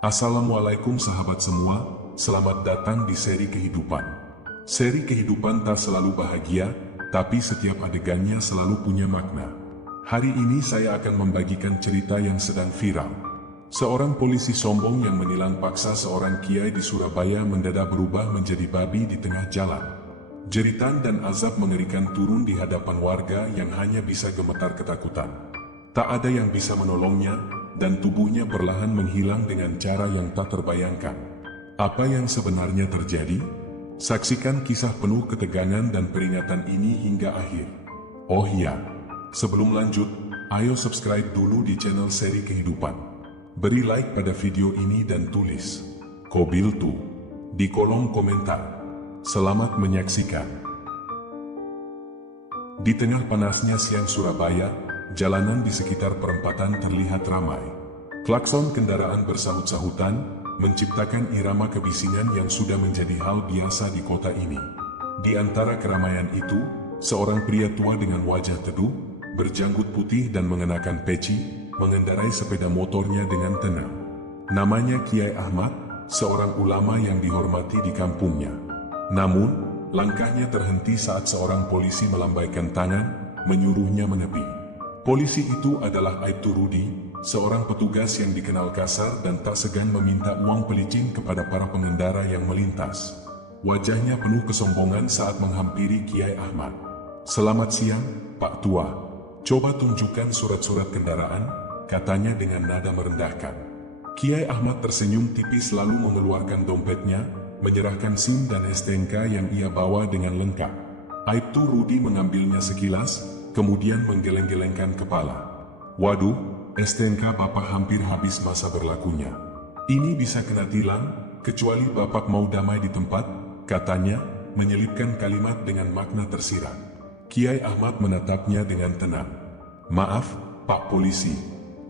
Assalamualaikum sahabat semua, selamat datang di seri kehidupan. Seri kehidupan tak selalu bahagia, tapi setiap adegannya selalu punya makna. Hari ini saya akan membagikan cerita yang sedang viral. Seorang polisi sombong yang menilang paksa seorang kiai di Surabaya mendadak berubah menjadi babi di tengah jalan. Jeritan dan azab mengerikan turun di hadapan warga yang hanya bisa gemetar ketakutan. Tak ada yang bisa menolongnya, dan tubuhnya perlahan menghilang dengan cara yang tak terbayangkan. Apa yang sebenarnya terjadi? Saksikan kisah penuh ketegangan dan peringatan ini hingga akhir. Oh iya, sebelum lanjut, ayo subscribe dulu di channel Seri Kehidupan. Beri like pada video ini dan tulis Kobil Tu di kolom komentar. Selamat menyaksikan. Di tengah panasnya siang Surabaya, jalanan di sekitar perempatan terlihat ramai. Klakson kendaraan bersahut-sahutan, menciptakan irama kebisingan yang sudah menjadi hal biasa di kota ini. Di antara keramaian itu, seorang pria tua dengan wajah teduh, berjanggut putih dan mengenakan peci, mengendarai sepeda motornya dengan tenang. Namanya Kiai Ahmad, seorang ulama yang dihormati di kampungnya. Namun, langkahnya terhenti saat seorang polisi melambaikan tangan, menyuruhnya menepi. Polisi itu adalah Aibtu Rudi, seorang petugas yang dikenal kasar dan tak segan meminta uang pelicin kepada para pengendara yang melintas. Wajahnya penuh kesombongan saat menghampiri Kiai Ahmad. "Selamat siang, Pak Tua. Coba tunjukkan surat-surat kendaraan," katanya dengan nada merendahkan. Kiai Ahmad tersenyum tipis lalu mengeluarkan dompetnya, menyerahkan SIM dan STNK yang ia bawa dengan lengkap. Aibtu Rudi mengambilnya sekilas, kemudian menggeleng-gelengkan kepala. "Waduh, STNK Bapak hampir habis masa berlakunya. Ini bisa kena tilang, kecuali Bapak mau damai di tempat," katanya, menyelipkan kalimat dengan makna tersirat. Kiai Ahmad menatapnya dengan tenang. "Maaf, Pak Polisi.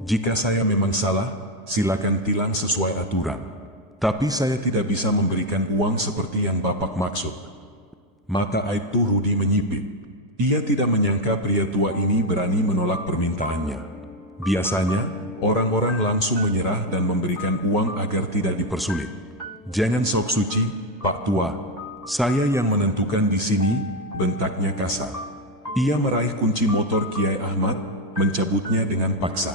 Jika saya memang salah, silakan tilang sesuai aturan. Tapi saya tidak bisa memberikan uang seperti yang Bapak maksud." Mata Aibtu Rudi menyipit. Ia tidak menyangka pria tua ini berani menolak permintaannya. Biasanya, orang-orang langsung menyerah dan memberikan uang agar tidak dipersulit. "Jangan sok suci, Pak Tua. Saya yang menentukan di sini," bentaknya kasar. Ia meraih kunci motor Kiai Ahmad, mencabutnya dengan paksa.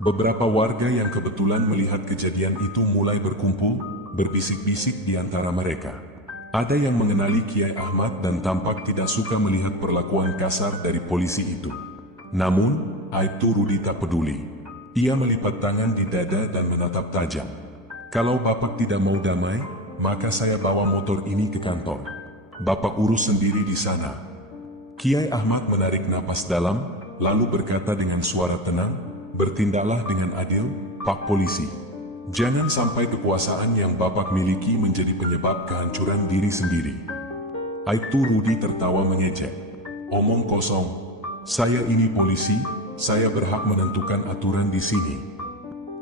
Beberapa warga yang kebetulan melihat kejadian itu mulai berkumpul, berbisik-bisik di antara mereka. Ada yang mengenali Kiai Ahmad dan tampak tidak suka melihat perlakuan kasar dari polisi itu. Namun, Aibtu Rudi tak peduli. Ia melipat tangan di dada dan menatap tajam. "Kalau Bapak tidak mau damai, maka saya bawa motor ini ke kantor. Bapak urus sendiri di sana." Kiai Ahmad menarik napas dalam, lalu berkata dengan suara tenang, "Bertindaklah dengan adil, Pak Polisi. Jangan sampai kekuasaan yang Bapak miliki menjadi penyebab kehancuran diri sendiri." Aibtu Rudi tertawa mengejek. "Omong kosong. Saya ini polisi, saya berhak menentukan aturan di sini."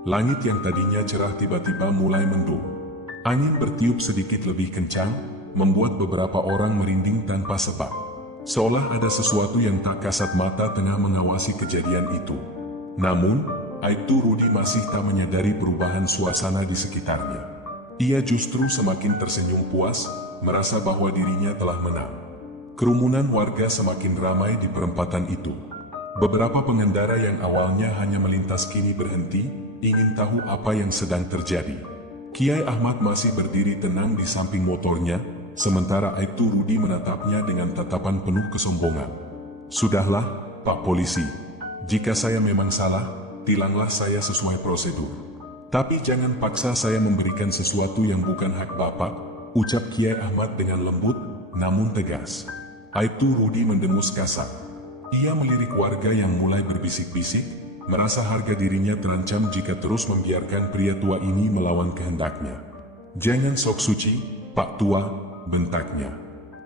Langit yang tadinya cerah tiba-tiba mulai mendung. Angin bertiup sedikit lebih kencang, membuat beberapa orang merinding tanpa sebab. Seolah ada sesuatu yang tak kasat mata tengah mengawasi kejadian itu. Namun, Aibtu Rudi masih tak menyadari perubahan suasana di sekitarnya. Ia justru semakin tersenyum puas, merasa bahwa dirinya telah menang. Kerumunan warga semakin ramai di perempatan itu. Beberapa pengendara yang awalnya hanya melintas kini berhenti, ingin tahu apa yang sedang terjadi. Kiai Ahmad masih berdiri tenang di samping motornya, sementara Aibtu Rudi menatapnya dengan tatapan penuh kesombongan. "Sudahlah, Pak Polisi. Jika saya memang salah, tilanglah saya sesuai prosedur. Tapi jangan paksa saya memberikan sesuatu yang bukan hak Bapak," ucap Kiai Ahmad dengan lembut, namun tegas. Aibtu Rudi mendengus kasar. Ia melirik warga yang mulai berbisik-bisik, merasa harga dirinya terancam jika terus membiarkan pria tua ini melawan kehendaknya. "Jangan sok suci, Pak Tua," bentaknya.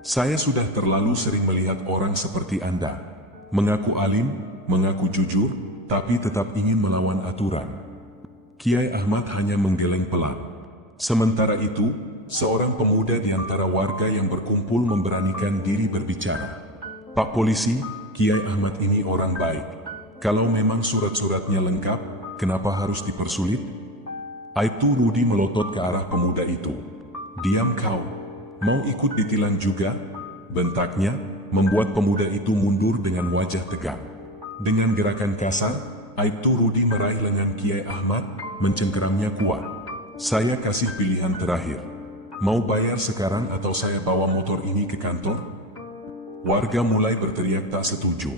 "Saya sudah terlalu sering melihat orang seperti Anda. Mengaku alim, mengaku jujur, tapi tetap ingin melawan aturan." Kiai Ahmad hanya menggeleng pelan. Sementara itu, seorang pemuda di antara warga yang berkumpul memberanikan diri berbicara. "Pak Polisi, Kiai Ahmad ini orang baik. Kalau memang surat-suratnya lengkap, kenapa harus dipersulit?" Aibtu Rudi melotot ke arah pemuda itu. "Diam kau, mau ikut ditilang juga?" bentaknya, membuat pemuda itu mundur dengan wajah tegak. Dengan gerakan kasar, Aibtu Rudi meraih lengan Kiai Ahmad, mencengkeramnya kuat. "Saya kasih pilihan terakhir. Mau bayar sekarang atau saya bawa motor ini ke kantor?" Warga mulai berteriak tak setuju.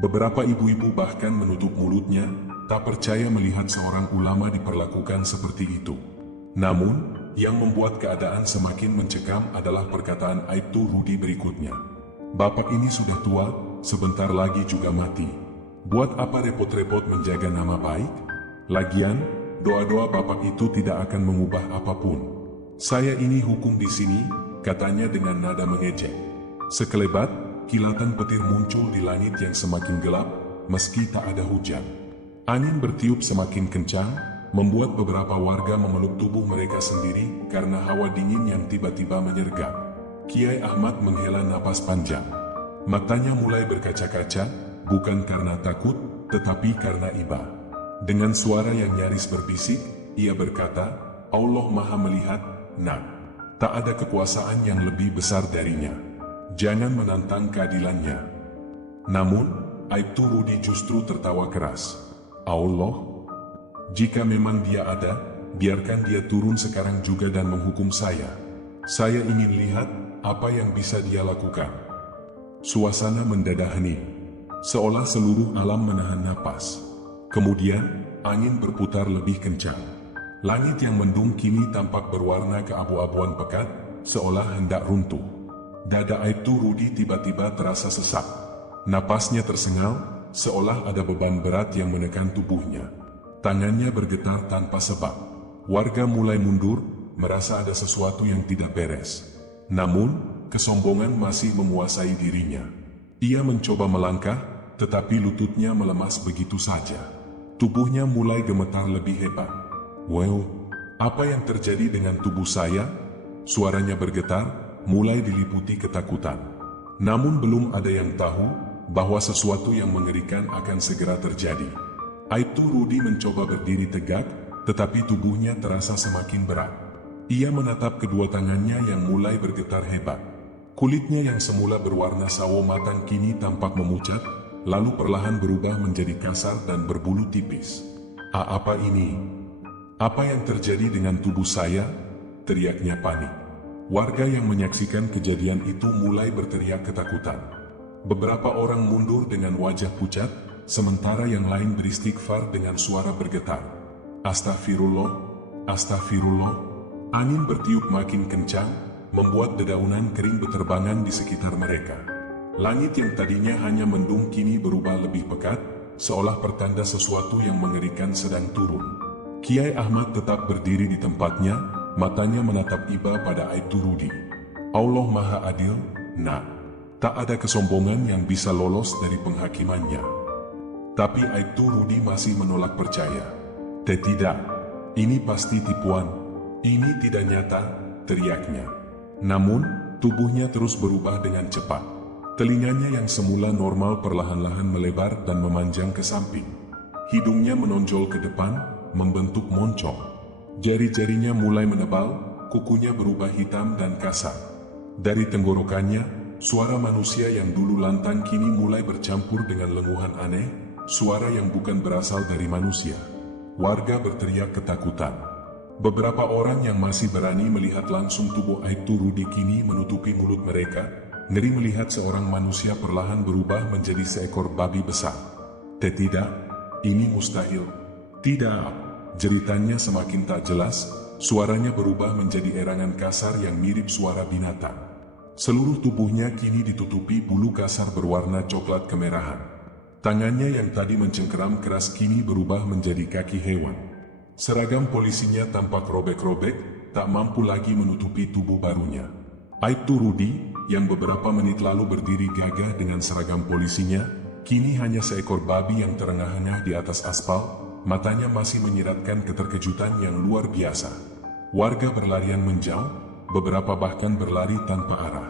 Beberapa ibu-ibu bahkan menutup mulutnya, tak percaya melihat seorang ulama diperlakukan seperti itu. Namun, yang membuat keadaan semakin mencekam adalah perkataan Aibtu Rudi berikutnya. "Bapak ini sudah tua, sebentar lagi juga mati. Buat apa repot-repot menjaga nama baik? Lagian, doa-doa bapak itu tidak akan mengubah apapun. Saya ini hukum di sini," katanya dengan nada mengejek. Sekelebat, kilatan petir muncul di langit yang semakin gelap, meski tak ada hujan. Angin bertiup semakin kencang, membuat beberapa warga memeluk tubuh mereka sendiri karena hawa dingin yang tiba-tiba menyergap. Kiai Ahmad menghela napas panjang. Matanya mulai berkaca-kaca, bukan karena takut, tetapi karena iba. Dengan suara yang nyaris berbisik, ia berkata, "Allah Maha melihat, Nak. Tak ada kekuasaan yang lebih besar darinya. Jangan menantang keadilannya." Namun, Aibtu Rudi justru tertawa keras. "Allah? Jika memang dia ada, biarkan dia turun sekarang juga dan menghukum saya. Saya ingin lihat apa yang bisa dia lakukan." Suasana mendadak hening, seolah seluruh alam menahan napas. Kemudian, angin berputar lebih kencang. Langit yang mendung kini tampak berwarna keabu-abuan pekat, seolah hendak runtuh. Dada Aibtu Rudi tiba-tiba terasa sesak. Napasnya tersengal, seolah ada beban berat yang menekan tubuhnya. Tangannya bergetar tanpa sebab. Warga mulai mundur, merasa ada sesuatu yang tidak beres. Namun, kesombongan masih menguasai dirinya. Ia mencoba melangkah, tetapi lututnya melemas begitu saja. Tubuhnya mulai gemetar lebih hebat. "Wow, apa yang terjadi dengan tubuh saya?" Suaranya bergetar, mulai diliputi ketakutan. Namun belum ada yang tahu bahwa sesuatu yang mengerikan akan segera terjadi. Aibtu Rudi mencoba berdiri tegak, tetapi tubuhnya terasa semakin berat. Ia menatap kedua tangannya yang mulai bergetar hebat. Kulitnya yang semula berwarna sawo matang kini tampak memucat, lalu perlahan berubah menjadi kasar dan berbulu tipis. Apa ini? Apa yang terjadi dengan tubuh saya?" teriaknya panik. Warga yang menyaksikan kejadian itu mulai berteriak ketakutan. Beberapa orang mundur dengan wajah pucat, sementara yang lain beristighfar dengan suara bergetar. "Astagfirullah, astagfirullah." Angin bertiup makin kencang, membuat dedaunan kering beterbangan di sekitar mereka. Langit yang tadinya hanya mendung kini berubah lebih pekat, seolah pertanda sesuatu yang mengerikan sedang turun. Kiai Ahmad tetap berdiri di tempatnya, matanya menatap iba pada Aibtu Rudi. "Allah Maha Adil, Nak. Tak ada kesombongan yang bisa lolos dari penghakimannya." Tapi Aibtu Rudi masih menolak percaya. "Tidak, ini pasti tipuan. Ini tidak nyata," teriaknya. Namun, tubuhnya terus berubah dengan cepat. Telinganya yang semula normal perlahan-lahan melebar dan memanjang ke samping. Hidungnya menonjol ke depan, membentuk moncong. Jari-jarinya mulai menebal, kukunya berubah hitam dan kasar. Dari tenggorokannya, suara manusia yang dulu lantang kini mulai bercampur dengan lenguhan aneh, suara yang bukan berasal dari manusia. Warga berteriak ketakutan. Beberapa orang yang masih berani melihat langsung tubuh Aibtu Rudi kini menutupi mulut mereka, ngeri melihat seorang manusia perlahan berubah menjadi seekor babi besar. Tidak, ini mustahil. Tidak, jeritannya semakin tak jelas, suaranya berubah menjadi erangan kasar yang mirip suara binatang. Seluruh tubuhnya kini ditutupi bulu kasar berwarna coklat kemerahan. Tangannya yang tadi mencengkeram keras kini berubah menjadi kaki hewan. Seragam polisinya tampak robek-robek, tak mampu lagi menutupi tubuh barunya. Aibtu Rudi, yang beberapa menit lalu berdiri gagah dengan seragam polisinya, kini hanya seekor babi yang terengah-engah di atas aspal, matanya masih menyiratkan keterkejutan yang luar biasa. Warga berlarian menjauh, beberapa bahkan berlari tanpa arah.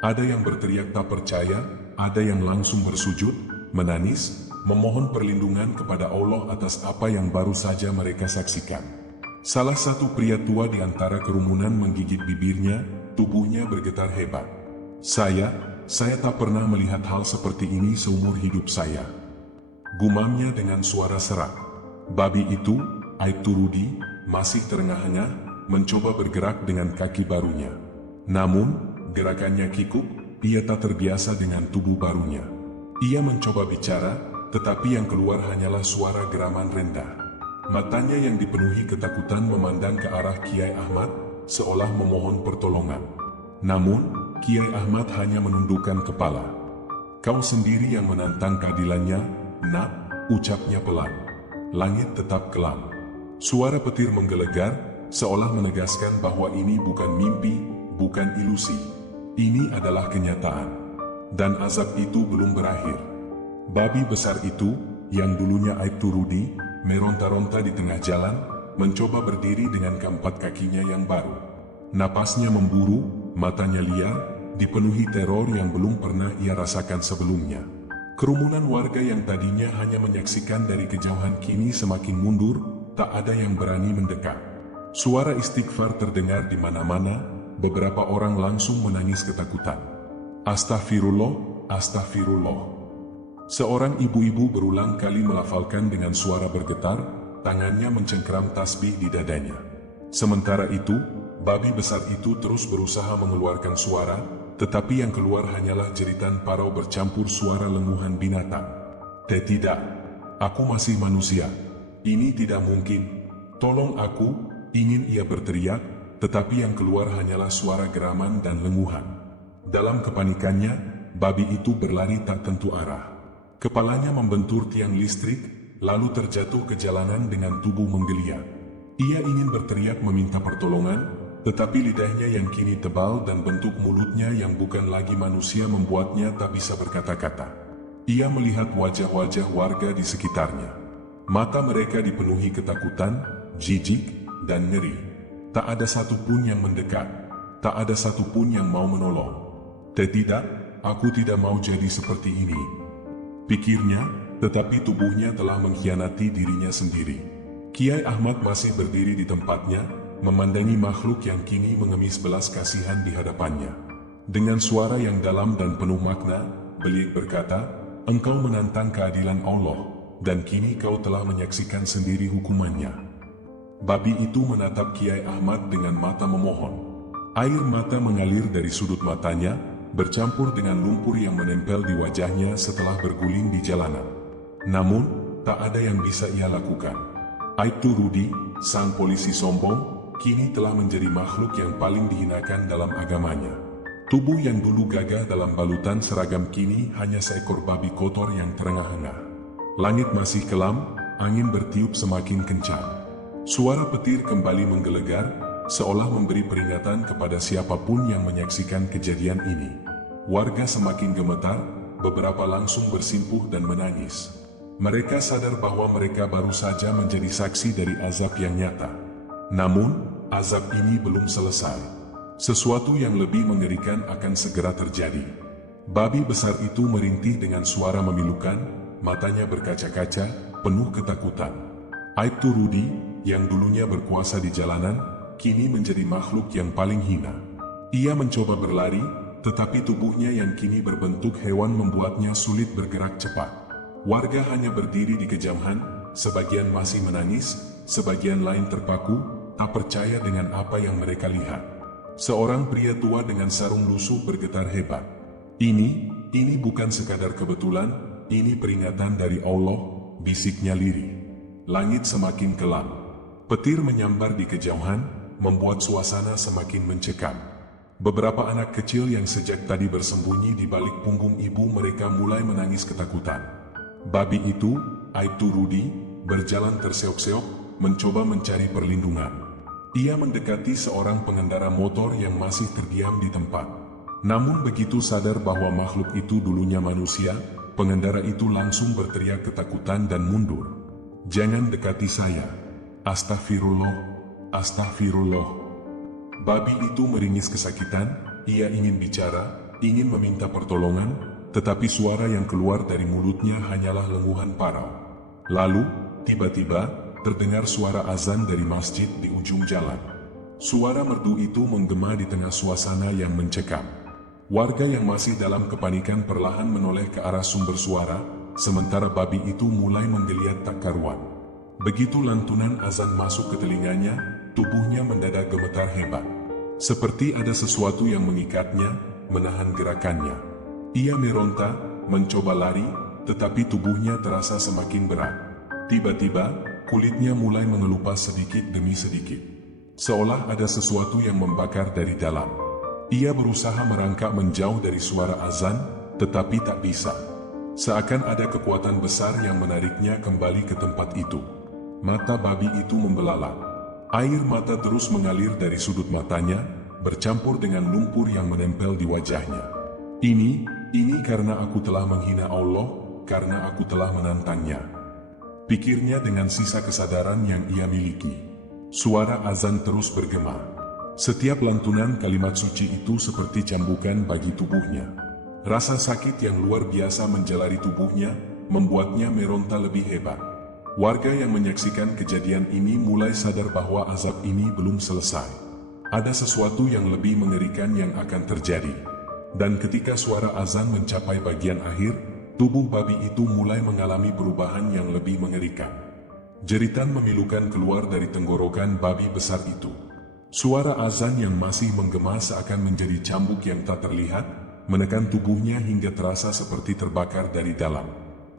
Ada yang berteriak tak percaya, ada yang langsung bersujud, menangis, memohon perlindungan kepada Allah atas apa yang baru saja mereka saksikan. Salah satu pria tua di antara kerumunan menggigit bibirnya, tubuhnya bergetar hebat. Saya tak pernah melihat hal seperti ini seumur hidup saya. Gumamnya dengan suara serak. Babi itu, Aibtu Rudi, masih terengah-engah, mencoba bergerak dengan kaki barunya. Namun, gerakannya kikuk, ia tak terbiasa dengan tubuh barunya. Ia mencoba bicara, tetapi yang keluar hanyalah suara geraman rendah. Matanya yang dipenuhi ketakutan memandang ke arah Kiai Ahmad, seolah memohon pertolongan. Namun, Kiai Ahmad hanya menundukkan kepala. "Kau sendiri yang menantang keadilannya, Nak," ucapnya pelan. Langit tetap kelam. Suara petir menggelegar, seolah menegaskan bahwa ini bukan mimpi, bukan ilusi. Ini adalah kenyataan. Dan azab itu belum berakhir. Babi besar itu, yang dulunya Aibtu Rudi, meronta-ronta di tengah jalan, mencoba berdiri dengan keempat kakinya yang baru. Napasnya memburu, matanya liar, dipenuhi teror yang belum pernah ia rasakan sebelumnya. Kerumunan warga yang tadinya hanya menyaksikan dari kejauhan kini semakin mundur, tak ada yang berani mendekat. Suara istighfar terdengar di mana-mana, beberapa orang langsung menangis ketakutan. "Astagfirullah, astagfirullah." Seorang ibu-ibu berulang kali melafalkan dengan suara bergetar, tangannya mencengkeram tasbih di dadanya. Sementara itu, babi besar itu terus berusaha mengeluarkan suara, tetapi yang keluar hanyalah jeritan parau bercampur suara lenguhan binatang. Tidak, aku masih manusia. Ini tidak mungkin. Tolong aku," ingin ia berteriak, tetapi yang keluar hanyalah suara geraman dan lenguhan. Dalam kepanikannya, babi itu berlari tak tentu arah. Kepalanya membentur tiang listrik, lalu terjatuh ke jalanan dengan tubuh menggeliat. Ia ingin berteriak meminta pertolongan, tetapi lidahnya yang kini tebal dan bentuk mulutnya yang bukan lagi manusia membuatnya tak bisa berkata-kata. Ia melihat wajah-wajah warga di sekitarnya. Mata mereka dipenuhi ketakutan, jijik, dan ngeri. Tak ada satupun yang mendekat, tak ada satupun yang mau menolong. "Tidak, aku tidak mau jadi seperti ini," pikirnya, tetapi tubuhnya telah mengkhianati dirinya sendiri. Kiai Ahmad masih berdiri di tempatnya, memandangi makhluk yang kini mengemis belas kasihan di hadapannya. Dengan suara yang dalam dan penuh makna, beliau berkata, "Engkau menantang keadilan Allah, dan kini kau telah menyaksikan sendiri hukumannya." Babi itu menatap Kiai Ahmad dengan mata memohon. Air mata mengalir dari sudut matanya, bercampur dengan lumpur yang menempel di wajahnya setelah berguling di jalanan. Namun, tak ada yang bisa ia lakukan. Aibtu Rudi, sang polisi sombong, kini telah menjadi makhluk yang paling dihinakan dalam agamanya. Tubuh yang dulu gagah dalam balutan seragam kini hanya seekor babi kotor yang terengah-engah. Langit masih kelam, angin bertiup semakin kencang. Suara petir kembali menggelegar, seolah memberi peringatan kepada siapapun yang menyaksikan kejadian ini. Warga semakin gemetar, beberapa langsung bersimpuh dan menangis. Mereka sadar bahwa mereka baru saja menjadi saksi dari azab yang nyata. Namun, azab ini belum selesai. Sesuatu yang lebih mengerikan akan segera terjadi. Babi besar itu merintih dengan suara memilukan, matanya berkaca-kaca, penuh ketakutan. Aibtu Rudi, yang dulunya berkuasa di jalanan, kini menjadi makhluk yang paling hina. Ia mencoba berlari, tetapi tubuhnya yang kini berbentuk hewan membuatnya sulit bergerak cepat. Warga hanya berdiri di kejauhan, sebagian masih menangis, sebagian lain terpaku, tak percaya dengan apa yang mereka lihat. Seorang pria tua dengan sarung lusuh bergetar hebat. Ini bukan sekadar kebetulan, ini peringatan dari Allah," bisiknya lirih. Langit semakin kelam. Petir menyambar di kejauhan, membuat suasana semakin mencekam. Beberapa anak kecil yang sejak tadi bersembunyi di balik punggung ibu mereka mulai menangis ketakutan. Babi itu, Aibtu Rudi, berjalan terseok-seok, mencoba mencari perlindungan. Ia mendekati seorang pengendara motor yang masih terdiam di tempat. Namun begitu sadar bahwa makhluk itu dulunya manusia, pengendara itu langsung berteriak ketakutan dan mundur. "Jangan dekati saya. Astagfirullah, astagfirullah." Babi itu meringis kesakitan, ia ingin bicara, ingin meminta pertolongan, tetapi suara yang keluar dari mulutnya hanyalah lenguhan parau. Lalu, tiba-tiba, terdengar suara azan dari masjid di ujung jalan. Suara merdu itu menggema di tengah suasana yang mencekam. Warga yang masih dalam kepanikan perlahan menoleh ke arah sumber suara, sementara babi itu mulai menggeliat tak karuan. Begitu lantunan azan masuk ke telinganya, tubuhnya mendadak gemetar hebat. Seperti ada sesuatu yang mengikatnya, menahan gerakannya. Ia meronta, mencoba lari, tetapi tubuhnya terasa semakin berat. Tiba-tiba, kulitnya mulai mengelupas sedikit demi sedikit. Seolah ada sesuatu yang membakar dari dalam. Ia berusaha merangkak menjauh dari suara azan, tetapi tak bisa. Seakan ada kekuatan besar yang menariknya kembali ke tempat itu. Mata babi itu membelalak. Air mata terus mengalir dari sudut matanya, bercampur dengan lumpur yang menempel di wajahnya. Ini karena aku telah menghina Allah, karena aku telah menantangnya. Pikirnya dengan sisa kesadaran yang ia miliki. Suara azan terus bergema. Setiap lantunan kalimat suci itu seperti cambukan bagi tubuhnya. Rasa sakit yang luar biasa menjalari tubuhnya, membuatnya meronta lebih hebat. Warga yang menyaksikan kejadian ini mulai sadar bahwa azab ini belum selesai. Ada sesuatu yang lebih mengerikan yang akan terjadi. Dan ketika suara azan mencapai bagian akhir, tubuh babi itu mulai mengalami perubahan yang lebih mengerikan. Jeritan memilukan keluar dari tenggorokan babi besar itu. Suara azan yang masih menggema seakan menjadi cambuk yang tak terlihat, menekan tubuhnya hingga terasa seperti terbakar dari dalam.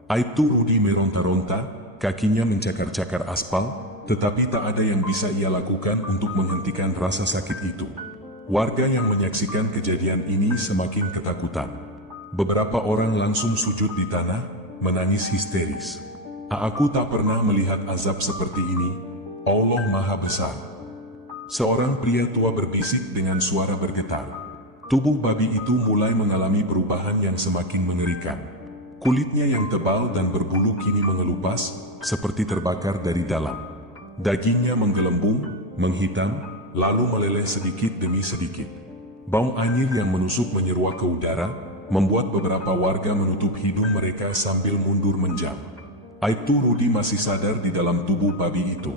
Aibtu Rudi meronta-ronta, kakinya mencakar-cakar aspal, tetapi tak ada yang bisa ia lakukan untuk menghentikan rasa sakit itu. Warga yang menyaksikan kejadian ini semakin ketakutan. Beberapa orang langsung sujud di tanah, menangis histeris. Aku tak pernah melihat azab seperti ini. Allah Maha Besar. Seorang pria tua berbisik dengan suara bergetar. Tubuh babi itu mulai mengalami perubahan yang semakin mengerikan. Kulitnya yang tebal dan berbulu kini mengelupas, seperti terbakar dari dalam. Dagingnya menggelembung, menghitam, lalu meleleh sedikit demi sedikit. Bau anyir yang menusuk menyeruak ke udara, membuat beberapa warga menutup hidung mereka sambil mundur menjam. Aibtu Rudi masih sadar di dalam tubuh babi itu.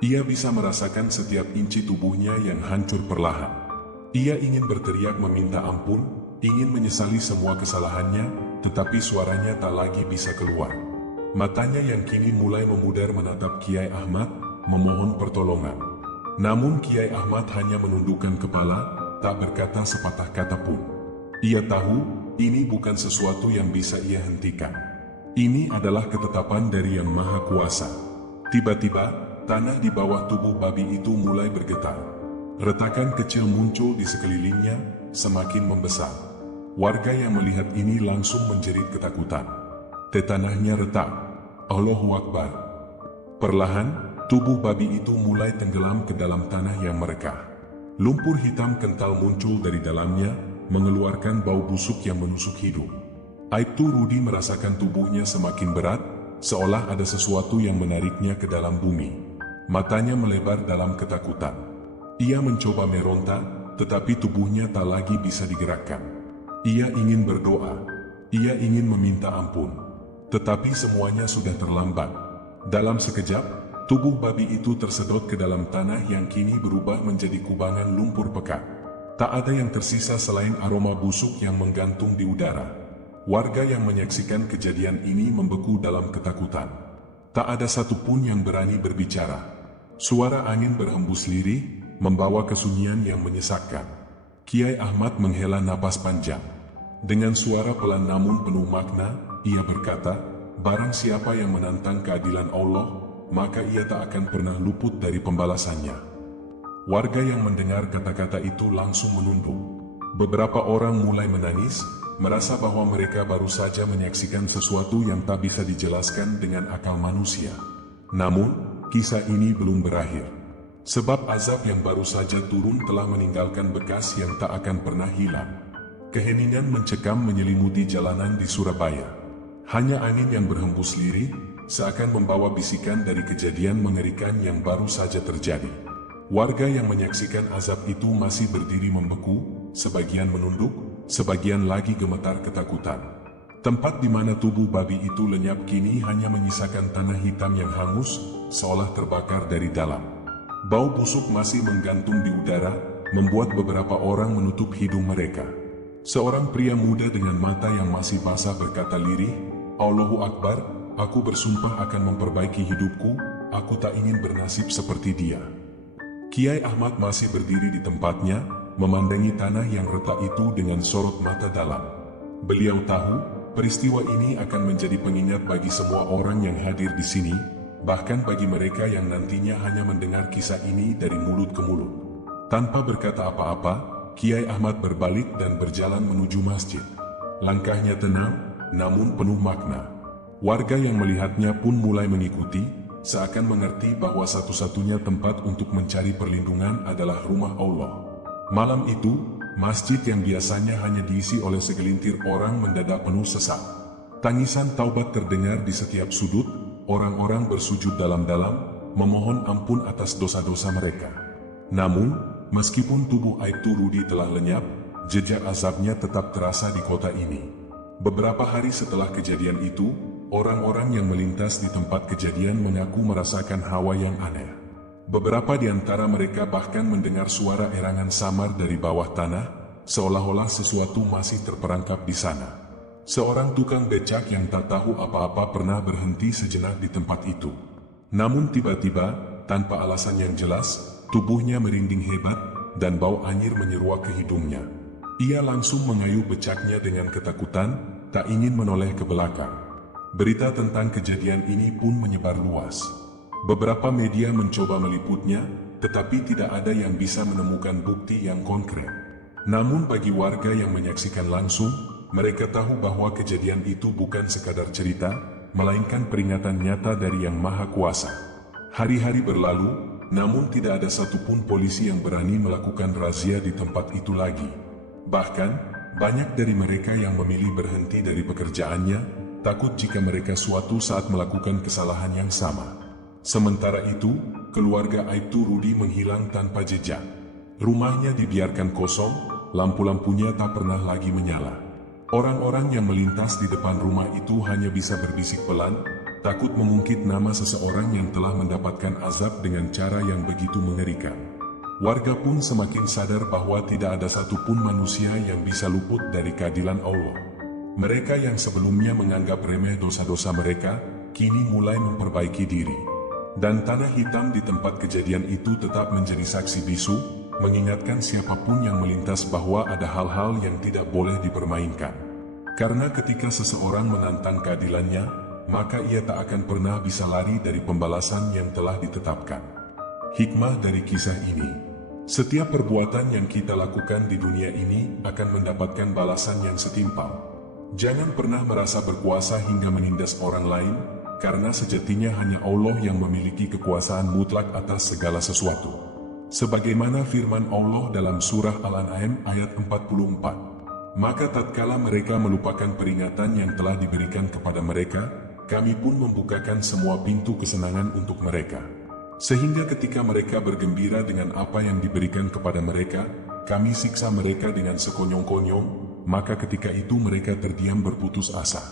Ia bisa merasakan setiap inci tubuhnya yang hancur perlahan. Ia ingin berteriak meminta ampun, ingin menyesali semua kesalahannya, tetapi suaranya tak lagi bisa keluar. Matanya yang kini mulai memudar menatap Kiai Ahmad, memohon pertolongan. Namun Kiai Ahmad hanya menundukkan kepala, tak berkata sepatah kata pun. Ia tahu, ini bukan sesuatu yang bisa ia hentikan. Ini adalah ketetapan dari Yang Maha Kuasa. Tiba-tiba, tanah di bawah tubuh babi itu mulai bergetar. Retakan kecil muncul di sekelilingnya, semakin membesar. Warga yang melihat ini langsung menjerit ketakutan. Tanahnya retak. Allahu Akbar. Perlahan, tubuh babi itu mulai tenggelam ke dalam tanah yang merekah. Lumpur hitam kental muncul dari dalamnya, mengeluarkan bau busuk yang menusuk hidung. Aibtu Rudi merasakan tubuhnya semakin berat, seolah ada sesuatu yang menariknya ke dalam bumi. Matanya melebar dalam ketakutan. Ia mencoba meronta, tetapi tubuhnya tak lagi bisa digerakkan. Ia ingin berdoa. Ia ingin meminta ampun. Tetapi semuanya sudah terlambat. Dalam sekejap, tubuh babi itu tersedot ke dalam tanah yang kini berubah menjadi kubangan lumpur pekat. Tak ada yang tersisa selain aroma busuk yang menggantung di udara. Warga yang menyaksikan kejadian ini membeku dalam ketakutan. Tak ada satupun yang berani berbicara. Suara angin berhembus lirih, membawa kesunyian yang menyesakkan. Kiai Ahmad menghela napas panjang. Dengan suara pelan namun penuh makna, ia berkata, barang siapa yang menantang keadilan Allah, maka ia tak akan pernah luput dari pembalasannya. Warga yang mendengar kata-kata itu langsung menunduk. Beberapa orang mulai menangis, merasa bahwa mereka baru saja menyaksikan sesuatu yang tak bisa dijelaskan dengan akal manusia. Namun, kisah ini belum berakhir. Sebab azab yang baru saja turun telah meninggalkan bekas yang tak akan pernah hilang. Keheningan mencekam menyelimuti jalanan di Surabaya. Hanya angin yang berhembus lirih, seakan membawa bisikan dari kejadian mengerikan yang baru saja terjadi. Warga yang menyaksikan azab itu masih berdiri membeku, sebagian menunduk, sebagian lagi gemetar ketakutan. Tempat di mana tubuh babi itu lenyap kini hanya menyisakan tanah hitam yang hangus, seolah terbakar dari dalam. Bau busuk masih menggantung di udara, membuat beberapa orang menutup hidung mereka. Seorang pria muda dengan mata yang masih basah berkata lirih, "Allahu Akbar, aku bersumpah akan memperbaiki hidupku, aku tak ingin bernasib seperti dia." Kiai Ahmad masih berdiri di tempatnya, memandangi tanah yang retak itu dengan sorot mata dalam. Beliau tahu, peristiwa ini akan menjadi pengingat bagi semua orang yang hadir di sini, bahkan bagi mereka yang nantinya hanya mendengar kisah ini dari mulut ke mulut. Tanpa berkata apa-apa, Kiai Ahmad berbalik dan berjalan menuju masjid. Langkahnya tenang, namun penuh makna. Warga yang melihatnya pun mulai mengikuti, seakan mengerti bahwa satu-satunya tempat untuk mencari perlindungan adalah rumah Allah. Malam itu, masjid yang biasanya hanya diisi oleh segelintir orang mendadak penuh sesak. Tangisan taubat terdengar di setiap sudut, orang-orang bersujud dalam-dalam, memohon ampun atas dosa-dosa mereka. Namun, meskipun tubuh Aibtu Rudi telah lenyap, jejak azabnya tetap terasa di kota ini. Beberapa hari setelah kejadian itu, orang-orang yang melintas di tempat kejadian mengaku merasakan hawa yang aneh. Beberapa di antara mereka bahkan mendengar suara erangan samar dari bawah tanah, seolah-olah sesuatu masih terperangkap di sana. Seorang tukang becak yang tak tahu apa-apa pernah berhenti sejenak di tempat itu. Namun tiba-tiba, tanpa alasan yang jelas, tubuhnya merinding hebat, dan bau anyir menyeruak ke hidungnya. Ia langsung mengayuh becaknya dengan ketakutan, tak ingin menoleh ke belakang. Berita tentang kejadian ini pun menyebar luas. Beberapa media mencoba meliputnya, tetapi tidak ada yang bisa menemukan bukti yang konkret. Namun bagi warga yang menyaksikan langsung, mereka tahu bahwa kejadian itu bukan sekadar cerita, melainkan peringatan nyata dari Yang Maha Kuasa. Hari-hari berlalu, namun tidak ada satupun polisi yang berani melakukan razia di tempat itu lagi. Bahkan, banyak dari mereka yang memilih berhenti dari pekerjaannya, takut jika mereka suatu saat melakukan kesalahan yang sama. Sementara itu, keluarga Aibtu Rudi menghilang tanpa jejak. Rumahnya dibiarkan kosong, lampu-lampunya tak pernah lagi menyala. Orang-orang yang melintas di depan rumah itu hanya bisa berbisik pelan, takut mengungkit nama seseorang yang telah mendapatkan azab dengan cara yang begitu mengerikan. Warga pun semakin sadar bahwa tidak ada satupun manusia yang bisa luput dari keadilan Allah. Mereka yang sebelumnya menganggap remeh dosa-dosa mereka, kini mulai memperbaiki diri. Dan tanah hitam di tempat kejadian itu tetap menjadi saksi bisu, mengingatkan siapapun yang melintas bahwa ada hal-hal yang tidak boleh dipermainkan. Karena ketika seseorang menantang keadilannya, maka ia tak akan pernah bisa lari dari pembalasan yang telah ditetapkan. Hikmah dari kisah ini: setiap perbuatan yang kita lakukan di dunia ini akan mendapatkan balasan yang setimpal. Jangan pernah merasa berkuasa hingga menindas orang lain, karena sejatinya hanya Allah yang memiliki kekuasaan mutlak atas segala sesuatu. Sebagaimana firman Allah dalam surah Al-An'am ayat 44. Maka tatkala mereka melupakan peringatan yang telah diberikan kepada mereka, kami pun membukakan semua pintu kesenangan untuk mereka. Sehingga ketika mereka bergembira dengan apa yang diberikan kepada mereka, kami siksa mereka dengan sekonyong-konyong, maka ketika itu mereka terdiam berputus asa.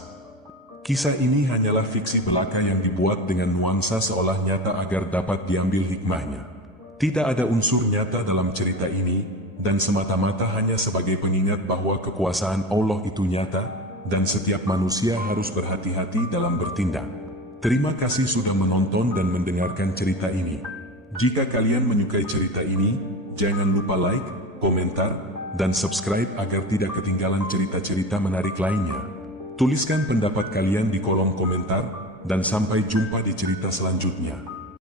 Kisah ini hanyalah fiksi belaka yang dibuat dengan nuansa seolah nyata agar dapat diambil hikmahnya. Tidak ada unsur nyata dalam cerita ini, dan semata-mata hanya sebagai pengingat bahwa kekuasaan Allah itu nyata, dan setiap manusia harus berhati-hati dalam bertindak. Terima kasih sudah menonton dan mendengarkan cerita ini. Jika kalian menyukai cerita ini, jangan lupa like, komentar, dan subscribe agar tidak ketinggalan cerita-cerita menarik lainnya. Tuliskan pendapat kalian di kolom komentar, dan sampai jumpa di cerita selanjutnya.